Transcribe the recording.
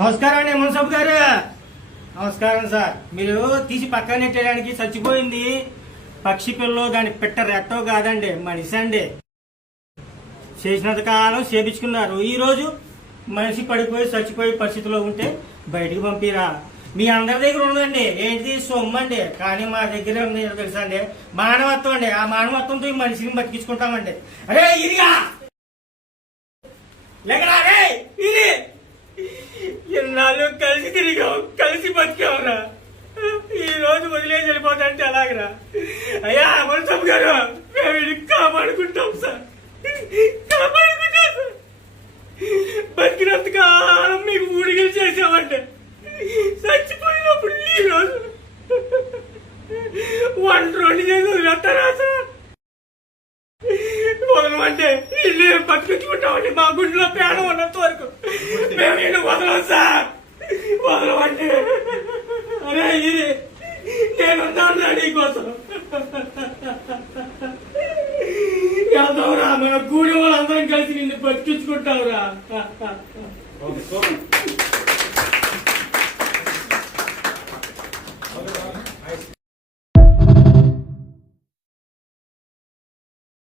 నమస్కారం అండి మున్సబ్ గారు. నమస్కారం సార్. మీరు తీసి పక్కన నెట్టడానికి చచ్చిపోయింది పక్షి పిల్లో, దాని పెట్ట రెట్టో కాదండి, మనిషి అండి. చేసినంత కాలం చేపించుకున్నారు. ఈ రోజు మనిషి పడిపోయి చచ్చిపోయే పరిస్థితిలో ఉంటే బయటికి పంపిరా. మీ అందరి దగ్గర ఉందండి, ఏంటిది సొమ్మండి. కానీ మా దగ్గర ఉంది తెలుసా అండి, మానవత్వం అండి. ఆ మానవత్వంతో ఈ మనిషిని బతికించుకుంటామండి. అరే ఇదిగా లేకరా, రే ఇది ఎన్నాళ్ళు కలిసి తిరిగాం, కలిసి బతికావురా. ఈ రోజు వదిలేసి వెళ్ళిపోతాంటే అలాగరా. అయ్యా మున్సబ్ గారు, మేము ఇది కాపాడుకుంటాం సార్, కాపాడుకుంటాం సార్. బతికినంత కాలం మీకు ఊడిగలు చేసామంటే, చచ్చిపోయినప్పుడు ఈ రోజు వంట రెండు చేసి వదిలేస్తారా సార్? వదలమంటే ఇల్లు బతికించుకుంటామండి. మా గుండెలో పేడ ఉన్నంత వరకు మేము ఇల్లు వదలం సార్, వదలమంటే. అరే ఇది నేనున్నాను నీకోసం. వెళ్తావురా, మన గూడి వాళ్ళందరం కలిసి నిన్ను బతికించుకుంటావురా.